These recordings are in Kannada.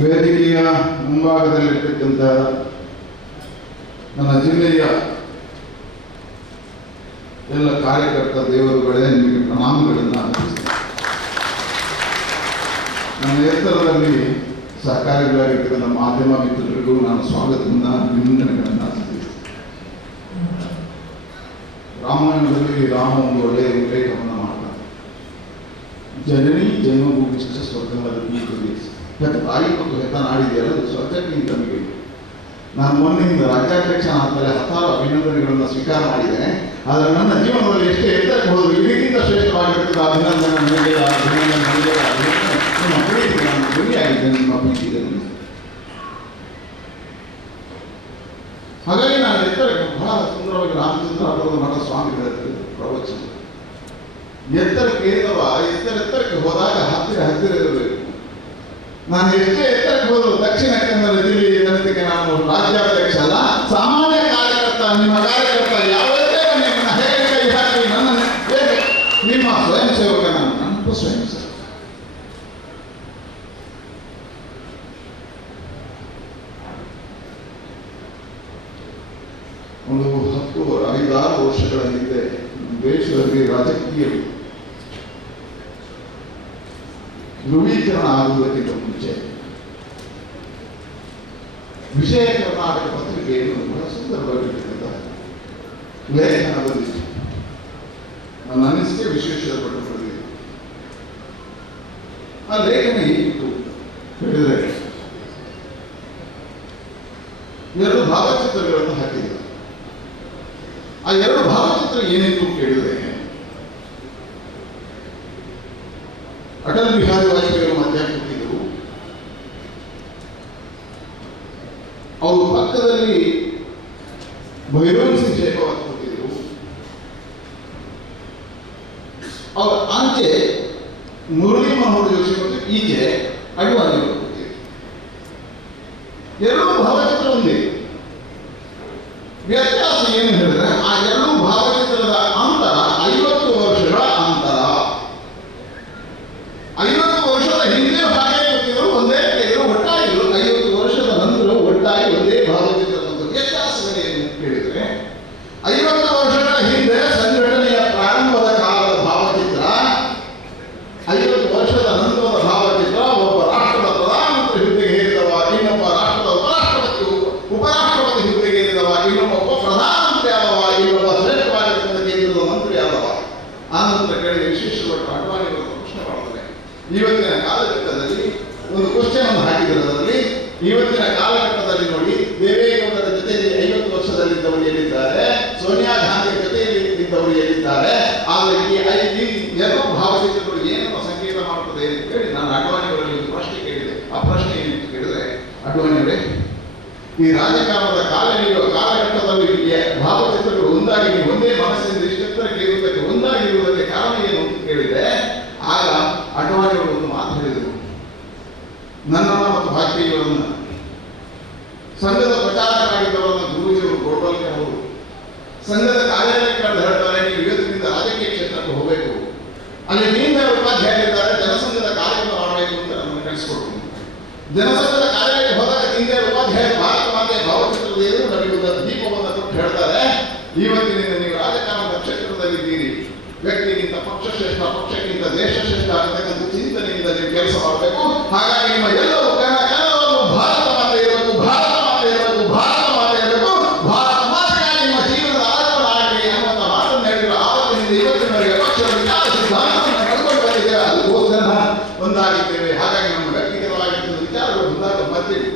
ವೇದಿಕೆಯ ಮುಂಭಾಗದಲ್ಲಿರ್ತಕ್ಕಂಥ ನನ್ನ ಜಿಲ್ಲೆಯ ಎಲ್ಲ ಕಾರ್ಯಕರ್ತ ದೇವರುಗಳೇ, ನಿಮಗೆ ಪ್ರಣಾಮಗಳನ್ನು ಅರ್ಪಿಸ್ತೇನೆ. ನನ್ನ ಎತ್ತರದಲ್ಲಿ ಸಹಕಾರಿಗಳಾಗಿರ್ತಕ್ಕಂಥ ಮಾಧ್ಯಮ ಮಿತ್ರರಿಗೂ ನಾನು ಸ್ವಾಗತವನ್ನು ಅಭಿನಂದನೆಗಳನ್ನು ಅರ್ಪಿಸ್ತೇನೆ. ರಾಮಾಯಣದಲ್ಲಿ ರಾಮ ಒಂದು ಒಳ್ಳೆಯ ಉಲ್ಲೇಖವನ್ನು ಮಾಡ್ತಾರೆ. ಜನನಿ ಜನ್ಮಭೂಮಿಷ್ಠ ಸ್ವರ್ಗದಲ್ಲಿ ತಾಯಿ ಮತ್ತು ಹೆತ್ತನಾಡಿದೆಯಲ್ಲ, ಅದು ಸ್ವರ್ಗಕ್ಕಿಂತ ಮಿಗಿಲು. ನಾನು ಮೊನ್ನೆಯಿಂದ ರಾಜ್ಯಾಧ್ಯಕ್ಷ ಆದಮೇಲೆ 10 ಅಭಿನಂದನೆಗಳನ್ನು ಸ್ವೀಕಾರ ಮಾಡಿದ್ದೇನೆ. ಆದರೆ ನನ್ನ ಜೀವನದಲ್ಲಿ ಎಷ್ಟೇ ಎತ್ತರಕ್ಕೆ ಹೋದರೂ ಇದಕ್ಕಿಂತ ಶ್ರೇಷ್ಠವಾಗಿರ್ತಕ್ಕಂಥ ಅಭಿನಂದನೆ ನನಗೆ ನಿಮ್ಮ ಪ್ರೀತಿಗೆ ನಾನು ಧ್ವನಿಯಾಗಿದ್ದೇನೆ, ನಿಮ್ಮ ಪ್ರೀತಿಗೆ. ಹಾಗಾಗಿ ನಾನು ಎತ್ತರಕ್ಕೆ ಬಹಳ ಸುಂದರವಾಗಿ ರಾಮಚಂದ್ರ ಅವರ ಮಠ ಸ್ವಾಮಿಗಳ ಪ್ರವಚನ. ಎತ್ತರಕ್ಕೆ ಏರಿದವ ಎತ್ತರಕ್ಕೆ ಹೋದಾಗ ಹತ್ತಿರ ಇರಬೇಕು. ನಾನು ಎಷ್ಟೇ ಎತ್ತರಕ್ಕೆ ಹೋದರೂ ದಕ್ಷಿಣ ಕನ್ನಡ ಜಿಲ್ಲೆಯ ಜನತೆಗೆ ನಾನು ರಾಜ್ಯಾಧ್ಯಕ್ಷ ಅಲ್ಲ, ಸಾಮಾನ್ಯ ಕಾರ್ಯಕರ್ತ. ನಿಮ್ಮ ಕಾರ್ಯಕರ್ತ ಯಾವುದೇ ನಿಮ್ಮನ್ನ ಹೇಗೆ ಕೈ ಹಾಕಿ ನನ್ನನ್ನು ನಿಮ್ಮ ಸ್ವಯಂ ಸೇವಕ, ನನ್ನ ಸ್ವಯಂ ಸೇವಕ. ಒಂದು 5-6 ವರ್ಷಗಳ ಹಿಂದೆ ದೇಶದಲ್ಲಿ ರಾಜಕೀಯ ಧ್ರುವೀಕರಣ ಆಗುವುದಕ್ಕಿಂತ ಮುಂಚೆ ವಿಷಯ ಕರ್ನಾಟಕ ಪತ್ರಿಕೆಯನ್ನು ಬಹಳ ಸುಂದರವಾಗಿರ್ತಕ್ಕಂಥ ಲೇಖನ ಬಂದಿತ್ತು. ನನ್ನ ಅನಿಸಿಕೆ ವಿಶೇಷಪಟ್ಟುಕೊಂಡಿದೆ. ಆ ಲೇಖನ ಹೇಗಿತ್ತು ಹೇಳಿದರೆ, 2 ಭಾವಚಿತ್ರಗಳನ್ನು ಹಾಕಿದ್ರು. ಆ 2 ಭಾವಚಿತ್ರ ಏನಿತ್ತು ಕೇಳಿದರೆ, ಅಟಲ್ ಬಿಹಾರಿ ವಾಜಪೇಯಿ ಅವರು ಮಧ್ಯ ಕೂತಿದ್ದರು. ಅವರು ಪಕ್ಕದಲ್ಲಿ ಭೈರವ್ ಸಿಂಗ್ ಶೇಖಾವತ್ ಕೂತಿದ್ರು. ಅವರ ಆಚೆ ಮುರಳಿ ಮನೋಹರ್ ಜೋಶಿ ಮತ್ತು ಈಚೆ ಅಡ್ವಾಣಿ ಅವರು ಕೂತಿದ್ರು. 2 ಭಾವಚಿತ್ರ ಒಂದೇ. ವ್ಯತ್ಯಾಸ ಏನು ಹೇಳಿದ್ರೆ, ಆ 2 ಭಾವಚಿತ್ರದ ಅಂತರ 50 ವರ್ಷಗಳ ಅಂತರ. 50 ವರ್ಷದ ಹಿಂದೆ ಹಾಗೆ ಕೂತಿದ್ರು, ಒಂದೇ ಕೇಳಿದ್ರು, ಒಟ್ಟಾಗಿದ್ರು. 50 ವರ್ಷದ ನಂತರ ಒಟ್ಟಾಗಿ ಒಂದೇ ಭಾವಚಿತ್ರ. ವ್ಯತ್ಯಾಸಗಳೇನು ಕೇಳಿದ್ರೆ, 50 ವರ್ಷಗಳ ಹಿಂದೆ ಸಂಘಟನೆಯ ಪ್ರಾರಂಭದ ಕಾಲದ ಭಾವಚಿತ್ರ, 50 ವರ್ಷದ ನಂತರದ ಭಾವಚಿತ್ರ. ಒಬ್ಬ ರಾಷ್ಟ್ರದ ಪ್ರಧಾನಮಂತ್ರಿ ಹುದ್ದೆಗೆ ಏರಿದವ, ಇನ್ನೊಬ್ಬ ರಾಷ್ಟ್ರದ ಉಪರಾಷ್ಟ್ರಪತಿ ಹುದ್ದೆಗೆ ಏರಿದವ, ಇನ್ನೊಬ್ಬ ಪ್ರಧಾನಮಂತ್ರಿ ಆದವ, ಇನ್ನೊಬ್ಬ ಶ್ರೇಷ್ಠವಾಗಿರ್ತಕ್ಕಂಥ ಕೇಂದ್ರದ ಮಂತ್ರಿ ಆದವ. ಆ ನಂತರ ಕೇಳಿದ ವಿಶೇಷವಾಗಿ ಅಡ್ವಾಣಿ ಪ್ರಶ್ನೆ ಮಾಡ್ತಾರೆ, ಇವತ್ತಿನ ಕಾಲಘಟ್ಟದಲ್ಲಿ ಒಂದು ಕ್ವಶ್ಚನ್ ಅನ್ನು ಹಾಕಿದರಲ್ಲಿ, ಇವತ್ತಿನ ಕಾಲಘಟ್ಟದಲ್ಲಿ ನೋಡಿ, ದೇವೇಗೌಡರ ಜೊತೆಯಲ್ಲಿ 50 ವರ್ಷದಲ್ಲಿದ್ದವರು ಎಲ್ಲಿದ್ದಾರೆ, ಸೋನಿಯಾ ಗಾಂಧಿ ಜೊತೆಯಲ್ಲಿ ಇದ್ದವರು ಎಲ್ಲಿದ್ದಾರೆ, ಆದರೆ ಈ 2 ಭಾವಚಿತ್ರಗಳು ಏನನ್ನು ಸಂಕೇತ ಮಾಡುತ್ತದೆ ಅಂತ ಹೇಳಿ ನಾನು ಅಡ್ವಾಣಿಯವರಲ್ಲಿ ಒಂದು ಪ್ರಶ್ನೆ ಕೇಳಿದೆ. ಆ ಪ್ರಶ್ನೆ ಏನಿತ್ತು ಕೇಳಿದ್ರೆ, ಅಡ್ವಾಣಿಯವರೇ, ಈ ರಾಜಕಾರಣದ ಕಾಲಘಟ್ಟದಲ್ಲಿ ಭಾವಚಿತ್ರಗಳು ಒಂದಾಗಿ ಒಂದೇ ಮನಸ್ಸಿನಿಂದ ಇಷ್ಟೆತ್ತರಕ್ಕೆ ಇರುವುದಕ್ಕೆ ಒಂದಾಗಿರುವುದಕ್ಕೆ ಕಾರಣ ಏನು ಅಂತ ಕೇಳಿದೆ. ಆಗ ಅಡ್ವಾಣಿಯವರು ಒಂದು ಮಾತು ಹೇಳಿದರು. ನನ್ನನ್ನು ಮತ್ತು ವಾಜಪೇಯಿಯವರನ್ನು, ಸಂಘದ ಪ್ರಚಾರಕರಾಗಿದ್ದವರನ್ನು ಗುರೂಜಿಯವರು ಗೋಡ್ಬಲ್ಕರ್ ಅವರು ಸಂಘದ ಕಾರ್ಯಾಲಯಕ್ಕೆ ಹೇಳ್ತಾರೆ, ನೀವು ಇವತ್ತಿನಿಂದ ರಾಜಕೀಯ ಕ್ಷೇತ್ರಕ್ಕೆ ಹೋಗಬೇಕು, ಅಲ್ಲಿ ನೀಂದ್ರ ಉಪಾಧ್ಯಾಯರಿದ್ದಾರೆ, ಜನಸಂಘದ ಕಾರ್ಯಕ್ರಮ ಮಾಡಬೇಕು ಅಂತ ನಮ್ಮನ್ನು ಕಳಿಸ್ಕೊಡ್ತೀನಿ. ಜನಸಂಘದ ಕಾರ್ಯಕ್ಕೆ ಹೋದಾಗ ಹಿಂದೆ ಉಪಾಧ್ಯಾಯ ಭಾರತ ಮಾತೆಯ ಭಾವಚಿತ್ರದ ಎದುರು ನಮಗೆ ಒಂದು ದೀಪವನ್ನು ಕೊಟ್ಟು ಹೇಳ್ತಾರೆ, ಇವತ್ತಿನಿಂದ ನೀವು ರಾಜಕಾರಣದ ಕ್ಷೇತ್ರದಲ್ಲಿದ್ದೀರಿ, ವ್ಯಕ್ತಿಗಿಂತ ಪಕ್ಷ ಶ್ರೇಷ್ಠ, ಪಕ್ಷಕ್ಕಿಂತ ದೇಶ ಶ್ರೇಷ್ಠ ಆಗತಕ್ಕಂಥ ಚಿಂತನೆಯಿಂದ ನೀವು ಕೆಲಸ ಮಾಡಬೇಕು. ಹಾಗಾಗಿ ನಿಮ್ಮ ಎಲ್ಲವೂ ಕನ್ನಡವನ್ನು ಭಾರತ ಮಾತೆ ಇರಬೇಕು, ಭಾರತ ಮಾತೆ ಇರಬೇಕು, ಭಾರತ ಮಾತೆ ಇರಬೇಕು, ಭಾರತ ಮಾತೆಗಾಗಿ ನಿಮ್ಮ ಜೀವನದ ಆರಂಭ ಆಗಲಿ ಅನ್ನುವಂಥ ಮಾತನ್ನು ಹೇಳಿದ್ರು. ಆವತ್ತಿನಿಂದ ಇವತ್ತಿನವರೆಗೆ ಪಕ್ಷದ ವಿಚಾರ ಸಿದ್ಧಾಂತವನ್ನು ಕಳ್ಕೊಂಡು ಬಂದಿದ್ದೇವೆ, ಅದಕ್ಕೋಸ್ಕರ ಒಂದಾಗಿದ್ದೇವೆ. ಹಾಗಾಗಿ ನಮ್ಮ ವ್ಯಕ್ತಿಗತವಾಗಿರ್ತಕ್ಕಂಥ ವಿಚಾರಗಳು ಬಂದಾಗ ಬರ್ತೀವಿ,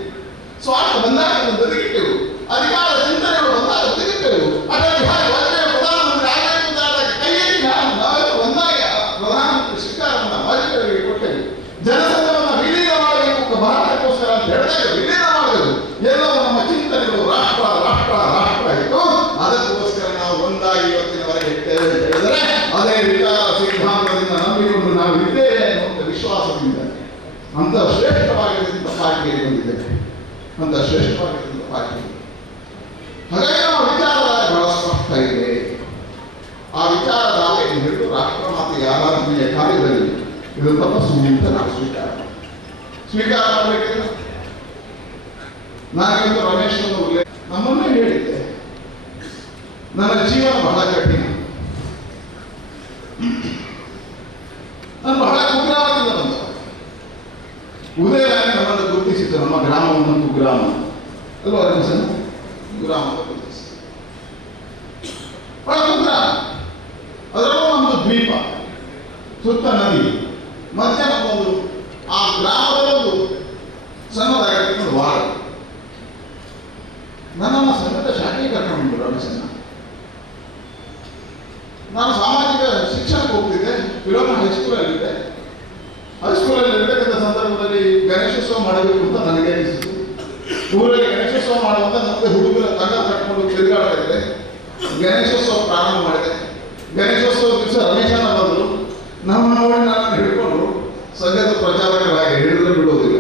ಸ್ವಾರ್ಥ ಬಂದಾಗ ಬದುಕಿಟ್ಟೆವು, ಅಧಿಕಾರ ಚಿಂತನೆಗಳು ಬಂದಾಗ ಬದುಕಿಟ್ಟೆವು. ಅಟಲ್ ಬಿಹಾರಿ ವಾಜಪೇಯಿ ಪ್ರಧಾನಮಂತ್ರಿ ಆಗಬೇಕು ಅಂತ ಕೈಯಲ್ಲಿ ನಾವೆಲ್ಲ ಒಂದಾಗಿ ಪ್ರಧಾನಮಂತ್ರಿ ಶಿಕಾರವನ್ನು ವಾಜಪೇಯಿಯವರಿಗೆ ಕೊಟ್ಟೆವು. ಜನಸಂಘವನ್ನು ವಿಲೀನ ಮಾಡಬೇಕು ಭಾರತಕ್ಕೋಸ್ಕರ ಅಂತ ಹೇಳಿದಾಗ ವಿಲೀನ ಮಾಡಬೇಕು. ಎಲ್ಲವೂ ನಮ್ಮ ಚಿಂತನೆಗಳು ರಾಷ್ಟ್ರ ರಾಷ್ಟ್ರ ರಾಷ್ಟ್ರ ಇತ್ತು. ಅದಕ್ಕೋಸ್ಕರ ನಾವು ಒಂದಾಗಿ ಇವತ್ತಿನವರೆಗೆ ಇದ್ದೇವೆ ಅಂತ ಹೇಳಿದರೆ, ಅದೇ ವಿಚಾರ ಸಿದ್ಧಾಂತದಿಂದ ನಂಬಿಕೊಂಡು ನಾವು ಇದ್ದೇವೆ ಅನ್ನುವಂಥ ವಿಶ್ವಾಸದಿಂದ ಅಂತ ಶ್ರೇಷ್ಠವಾಗಿರ್ತಕ್ಕಂಥ ಪಾರ್ಟಿಗೆ ಬಂದಿದ್ದೇವೆ, ಅಂತ ಶ್ರೇಷ್ಠವಾಗಿರ್ತಕ್ಕಂಥ ಪಾರ್ಟಿ. ಹಾಗಾಗಿ ನಮ್ಮ ವಿಚಾರಧಾರೆ ಬಹಳ ಸ್ಪಷ್ಟ ಇದೆ. ಆ ವಿಚಾರಧಾರೆ ಹಿಡಿದು ರಾಷ್ಟ್ರ ಮಾತೆಯ ಆರಾಧನೆಯ ಕಾರ್ಯದಲ್ಲಿ ಇದು ತಪಸ್ಸು ಅಂತ ನಾವು ಸ್ವೀಕಾರ ಮಾಡಬೇಕಿಲ್ಲ. ನಾನಿವತ್ತು ರಮೇಶ್ ನಮ್ಮನ್ನೇ ಹೇಳಿದ್ದೆ, ನನ್ನ ಜೀವನ ಬಹಳ ಕಠಿಣ. ನಾನು ಬಹಳ ಕುಗ್ರಾಮದಿಂದ ಬಂದ. ಉದಯವಾಣಿ ನಮ್ಮನ್ನು ಗುರುತಿಸಿತು, ನಮ್ಮ ಗ್ರಾಮವನ್ನು ಕುಗ್ರಾಮ ಅಲ್ವಾ ರಮೇಶನ್? ಗ್ರಾಮ ಗುರುತಿಸಿತು, ಬಹಳ ಕುಗ್ರಾಮ. ಅದರಲ್ಲೂ ನಮ್ಮದು ದ್ವೀಪ, ಸುತ್ತ ನದಿ, ಮಧ್ಯ ನಮ್ಮೊಂದು ಆ ಗ್ರಾಮದಲ್ಲೊಂದು ಸಣ್ಣದಾಗಿರ್ತಕ್ಕಂಥ ವಾರ. ನನ್ನನ್ನು ಸಂಘದ ಶಾಖೆಗೆ ಕರ್ಕೊಂಡು ರಮೇಶನ್ನ. ನಾನು ಸಾಮಾಜಿಕ ಶಿಕ್ಷಣಕ್ಕೆ ಹೋಗ್ತಿದ್ದೆ, ಫಿಲೋಮಿನಾ ಹೈಸ್ಕೂಲಲ್ಲಿದ್ದೆ. ಹೈಸ್ಕೂಲಲ್ಲಿ ಇರತಕ್ಕಂಥ ಸಂದರ್ಭದಲ್ಲಿ ಗಣೇಶೋತ್ಸವ ಮಾಡಬೇಕು ಅಂತ ನನಗೆ ಅನಿಸಿತು. ಊರಲ್ಲಿ ಗಣೇಶೋತ್ಸವ ಮಾಡುವಂತ ನಮಗೆ ಹುಡುಗರ ತಂಡ ಕಟ್ಕೊಂಡು ತಿರುಗಾಡ್ತಾ ಗಣೇಶೋತ್ಸವ ಪ್ರಾರಂಭ ಮಾಡಿದೆ. ಗಣೇಶೋತ್ಸವ ದಿವಸ ರಮೇಶನ ಬಂದರು. ನಮ್ಮ ನೋಡಿ ನಾನು ಹಿಡ್ಕೊಂಡ್ರು, ಸಂಘದ ಪ್ರಚಾರಕರಾಗಿ ಹಿಡಿದ್ರೆ ಬಿಡೋದಿಲ್ಲ.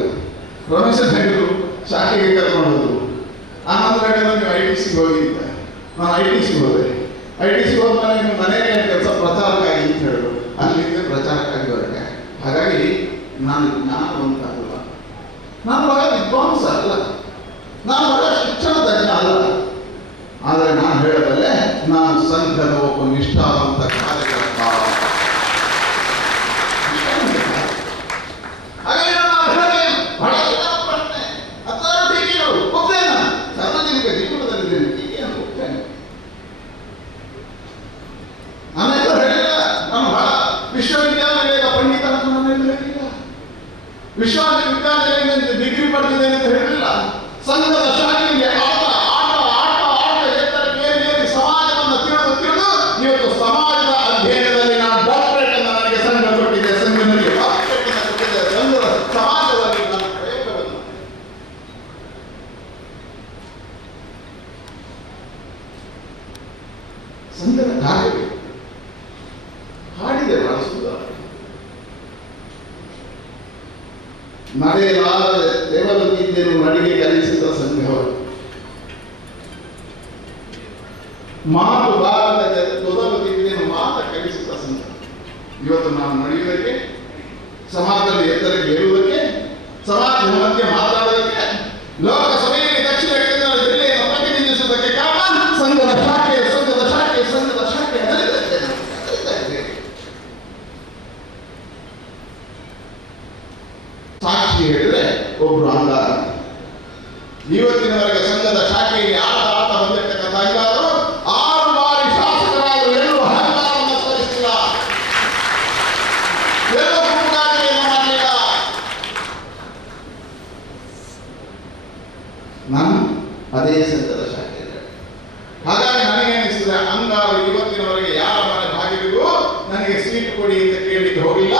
ರಮೇಶನ್ ಹೇಳಿದ್ರು, ಶಾಖೆಗೆ ಕರ್ಕೊಂಡು ಹೋದ್ರು. ಆನಂತರ ನೀವು ITC ಹೋಗಿದ್ದೆ. ನಾನು ITC ಹೋದೆ. ITC ಹೋದ್ಮೇಲೆ ನಿಮ್ಮ ಮನೆಗೆ ಕೆಲಸ ಪ್ರಚಾರಕ್ಕಾಗಿ ಅಂತ ಹೇಳಿದ್ರು. ಅಲ್ಲಿಂದ ಪ್ರಚಾರಕ್ಕಾಗಿ ಹೊರಗೆ. ಹಾಗಾಗಿ ನಾನು ಜ್ಞಾನವಂತ ಅಲ್ಲ, ನಾನು ಬಹಳ ವಿದ್ವಾಂಸ ಅಲ್ಲ, ನಾನು ಬಹಳ ಶಿಕ್ಷಣ ತಜ್ಞ ಅಲ್ಲ. ಆದರೆ ನಾನು ಹೇಳಬಲ್ಲೆ, ನಾನು ಸಂಘದ ಒಬ್ಬ ನಿಷ್ಠಾವಂತ ಕಾರ್ಯಕರ್ತ. ಹಾಗಾಗಿ ನಾನು ಹೇಳದೆ ಬಹಳ ಪ್ರಶ್ನೆ, ಹತ್ತಾರು ಟೀಕೆಗಳು ಹೋಗ್ತೇನೆ. ಸಾರ್ವಜನಿಕ ಜೀವನದಲ್ಲಿದ್ದೇನೆ, ಟೀಕೆ ಅಂತ ಹೋಗ್ತೇನೆ. ನಾನೆಲ್ಲ ಹೇಳಿಲ್ಲ, ನಾನು ಬಹಳ ವಿಶ್ವವಿದ್ಯಾಲಯದ ಪಂಡಿತ ಅಂತ ನಾನು ಹೇಳಿಲ್ಲ. ವಿಶ್ವವಿದ್ಯಾಲಯದಿಂದ ಡಿಗ್ರಿ ಪಡೆದಿದ್ದೇನೆ ಅಂತ ಹೇಳಿಲ್ಲ. ಸಂಘದ ಶಾಖೆಗೆ ಆಟ ಆಟ ಆಟ ಆಟ ಎತ್ತರಕ್ಕೆ ಸಮಾಜವನ್ನು ತಿಳಿದು ಇವತ್ತು ಸಮಾಜದ ಅಧ್ಯಯನದಲ್ಲಿ ನಾನು ಡಾಕ್ಟರೇಟ್ ಅನ್ನು ನನಗೆ ಸಂಘ ಕೊಟ್ಟಿದೆ. ಸಂಘ ನನಗೆ ಡಾಕ್ಟರೇಟ್ ಅನ್ನು ಕೊಟ್ಟಿದೆ. ಸಂಘದ ಸಮಾಜದಲ್ಲಿ ನಾನು ಪ್ರಯೋಗವನ್ನು ಸಂಘದ ಕಾರ್ಯ ಹಾಡಿದೆ ಬಹಳ ಸುಂದರ. ನಡೆಯಲಾರದೆ ದೇವಲೋಕಿದ್ದೇನು ನಡಿಗೆ ಕಲಿಸಿದ ಸಂಘವರು, ಮಾತು ಬಾರದ ತೊದಲುತ್ತಿದ್ದೇನು ಮಾತ ಕಲಿಸಿದ ಸಂಘ. ಇವತ್ತು ನಾವು ನಡೆಯುವುದಕ್ಕೆ, ಸಮಾಜದಲ್ಲಿ ಎತ್ತರಕ್ಕೆ ಏರುವುದಕ್ಕೆ, ಸಮಾಜ ಮಧ್ಯೆ ಮಾತಾಡುವುದಕ್ಕೆ, ಲೋಕಸಭೆಯಲ್ಲಿ ದಕ್ಷಿಣ ಕನ್ನಡ ಜಿಲ್ಲೆಯನ್ನು ಪ್ರತಿನಿಧಿಸುವುದಕ್ಕೆ ಕಾರಣ ಸಂಘದ ಶಾಖೆ, ಸಂಘದ ಶಾಖೆ, ಸಂಘದ ಶಾಖೆ ನಡೆಯುತ್ತೆ. ಸಾಕ್ಷಿ ಹೇಳಿದ್ರೆ ಒಬ್ರು ಅಂಗಾರ. ಇವತ್ತಿನವರೆಗೆ ಸಂಘದ ಶಾಖೆಯಲ್ಲಿ ಆಟ ಆಟ ಬಂದಿರ್ತಕ್ಕಂಥ ಅಂಗಾರರು 6 ಬಾರಿ ಶಾಸಕರಾದರು. ಎಲ್ಲೂ ಅಹಂಕಾರವನ್ನು ತೋರಿಸಿಲ್ಲ, ಎಲ್ಲೂ ಕೂಗಾಟವನ್ನು ಮಾಡಲಿಲ್ಲ. ನಾನು ಅದೇ ಸಂಘದ ಶಾಖೆ. ಹಾಗಾಗಿ ನನಗೆ ಅನಿಸಿದ್ರೆ ಅಂಗಾರು ಇವತ್ತಿನವರೆಗೆ ಯಾರ ಮನೆ ಬಾಗಿಲಿಗೂ ನನಗೆ ಸೀಟ್ ಕೊಡಿ ಅಂತ ಕೇಳಲಿಕ್ಕೆ ಹೋಗಿಲ್ಲ.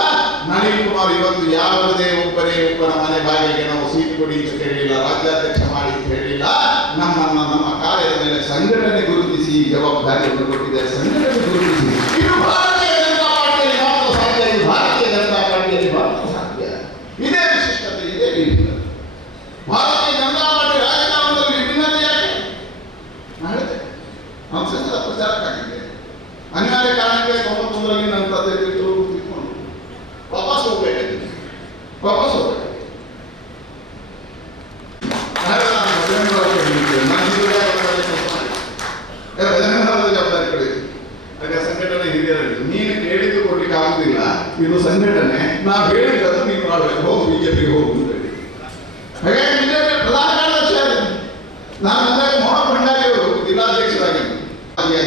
ನಳಿನ್ ಕುಮಾರ್ ಇವತ್ತು ಯಾವುದೇ ಒಬ್ಬನ ಮನೆ ಬಾಗಿಲಿಗೆ ನಾವು ಸೀಟ್ ಕೊಡಿ ಅಂತ ಕೇಳಲಿಲ್ಲ, ರಾಜ್ಯಾಧ್ಯಕ್ಷ ಮಾಡಿ ಅಂತ ಹೇಳಿಲ್ಲ. ನಮ್ಮನ್ನ ನಮ್ಮ ಕಾರ್ಯದ ಮೇಲೆ ಸಂಘಟನೆ ಗುರುತಿಸಿ ಜವಾಬ್ದಾರಿಯನ್ನು ಕೊಟ್ಟಿದೆ. ಸಂಘಟನೆ ಗುರುತಿಸಿ ಇದು ಭಾರತೀಯ ಜನತಾ ಪಾರ್ಟಿಯಲ್ಲಿ ಮಾತ್ರ ಸಾಧ್ಯ, ಇದು ಭಾರತೀಯ ಜನತಾ ಪಾರ್ಟಿಯಲ್ಲಿ ಮಾತ್ರ ಸಾಧ್ಯ. ಇದೇ ವಿಶಿಷ್ಟತೆ, ಇದೇ ವಿಭಿನ್ನತೆ. ಭಾರತೀಯ ಜನತಾ ಪಾರ್ಟಿ ರಾಜಕಾರಣದಲ್ಲಿ ವಿಭಿನ್ನತೆ ಯಾಕೆ? ನಾನು ಸಂಘದ ಪ್ರಚಾರಕ್ಕಾಗಿದ್ದೆ. ಅನಿವಾರ್ಯ ಕಾರಣಕ್ಕೆ 91ರಲ್ಲಿ ನನ್ನ ತಂದೆ ತಿಳ್ಕೊಂಡು ವಾಪಸ್ ಹೋಗ್ಬೇಕಾಗಿತ್ತು. ವಾಪಸ್ ಹೋಗ್ಬೇಕು. ಜವಾಬ್ದಾರಿ ಕಡೆ ಹಾಗೆ ಸಂಘಟನೆ ಹಿರಿಯರು ನೀನು ಹೇಳಿದ್ದು ಕೊಡ್ಲಿಕ್ಕೆ ಆಗುದಿಲ್ಲ, ಇದು ಸಂಘಟನೆ, ನಾವು ಹೇಳಿದ್ದು ನೀನು ಮಾಡಬೇಕು, ಹೋಗು ಬಿಜೆಪಿಗೆ ಹೋಗು ಅಂತ ಹೇಳಿ. ಹಾಗಾಗಿ ಬಿಜೆಪಿ ಪ್ರಧಾನ ಕಾರ್ಯದರ್ಶಿ ಆಗಿದೆ. ನಾನು ಅಂದಾಗ ಮೋಹನ್ ಭಂಡಾರಿ ಅವರು ಜಿಲ್ಲಾಧ್ಯಕ್ಷರಾಗಿದ್ದರು.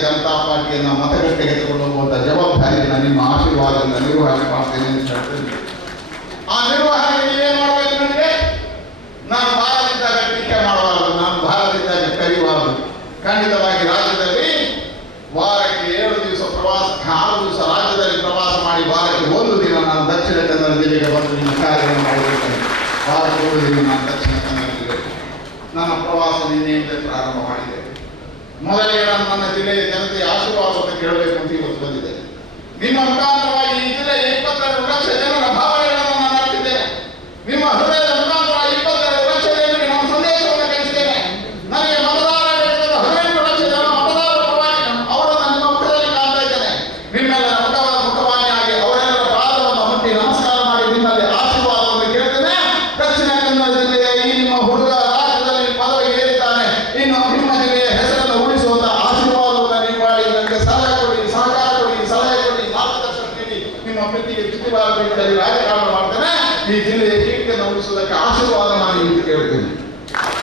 ಜನತಾ ಪಾರ್ಟಿಯನ್ನು ಮತಗಟ್ಟೆಗೆ ತಗೊಂಡು ಹೋಗುವಂತ ಜವಾಬ್ದಾರಿಯನ್ನು ನಿಮ್ಮ ಆಶೀರ್ವಾದದಿಂದ ನಿರ್ವಹಣೆ ಮಾಡ್ತೇನೆ ಅಂತ ಹೇಳ್ತೇನೆ. ಆ ನಿರ್ವಹಣೆ ಏನ್ ಮಾಡಬೇಕು? ನನಗೆ ನಾನು ಭಾರತದಾಗ ಟೀಕೆ ಮಾಡಬಾರದು, ನಾನು ಭಾರತದಾಗ ಕರೀಬಾರದು. ಖಂಡಿತವಾಗಿ ರಾಜ್ಯದಲ್ಲಿ ವಾರಕ್ಕೆ 7 ದಿವಸ ಪ್ರವಾಸ, 6 ದಿವಸ ರಾಜ್ಯದಲ್ಲಿ ಪ್ರವಾಸ ಮಾಡಿ ವಾರಕ್ಕೆ 1 ದಿನ ನಾನು ದಕ್ಷಿಣ ಕನ್ನಡ ಜಿಲ್ಲೆಗೆ ಬಂದು ನಿಮ್ಮ ಕಾರ್ಯವನ್ನು ಮಾಡಬೇಕು. ವಾರಕ್ಕೆ 1 ದಿನ ನಾನು ದಕ್ಷಿಣ ಕನ್ನಡ ಜಿಲ್ಲೆಗೆ ನನ್ನ ಪ್ರವಾಸ ನಿನ್ನೆಯಿಂದ ಪ್ರಾರಂಭ ಮಾಡಿದೆ. ಮೊದಲಿಗೆ ನಾನು ನನ್ನ ಜಿಲ್ಲೆಯ ಜನತೆಯ ಆಶೀರ್ವಾದವನ್ನು ಕೇಳಬೇಕು ಅಂತ ಇವತ್ತು ಬಂದಿದೆ. ನಿಮ್ಮ ಮುಖಾಂತರವಾಗಿ ಈ ಜಿಲ್ಲೆಯ 22 ಲಕ್ಷ ಜನರ ಭಾವನೆಗಳನ್ನು ನಾನು ಅರ್ಪಿದ್ದೇನೆ. ನಿಮ್ಮ ಹೃದಯದ ಮುಖಾಂತರ 22 ಲಕ್ಷ ಜನರಿಗೆ ನಾನು ಸಂದೇಶವನ್ನು ಕಳಿಸ್ತೇನೆ. ನನಗೆ ಮತದಾರ 18 ಲಕ್ಷ ಜನ ಮತದಾರರ ಪರವಾಗಿ ಅವರನ್ನು ನಿಮ್ಮ ಮುಖದಲ್ಲಿ ಕಾಣ್ತಾ ಇದ್ದೇನೆ. ನಿಮ್ಮೆಲ್ಲರ ಮುಖವಾಣಿಯಾಗಿ ಅವರೆಲ್ಲರ ಪಾದವನ್ನು ಮುಟ್ಟಿ ನಮಸ್ಕಾರ ಮಾಡಿ ನಿಮ್ಮಲ್ಲಿ ಆಶೀರ್ವಾದವನ್ನು ಕೇಳ್ತೇನೆ. ದಕ್ಷಿಣ ಕನ್ನಡ ಜಿಲ್ಲೆಯ ಈ ನಿಮ್ಮ ಹುಡುಗ ರಾಜ್ಯದಲ್ಲಿ ಪದವಿ ಪ್ರೀತಿಗೆ ಚ್ಯುತಿಬಾರದು ರಾಜಕಾರಣ ಮಾಡ್ತಾನೆ. ಈ ಜಿಲ್ಲೆಯ ಕೀರ್ತಿಯನ್ನು ಉಳಿಸುವುದಕ್ಕೆ ಆಶೀರ್ವಾದ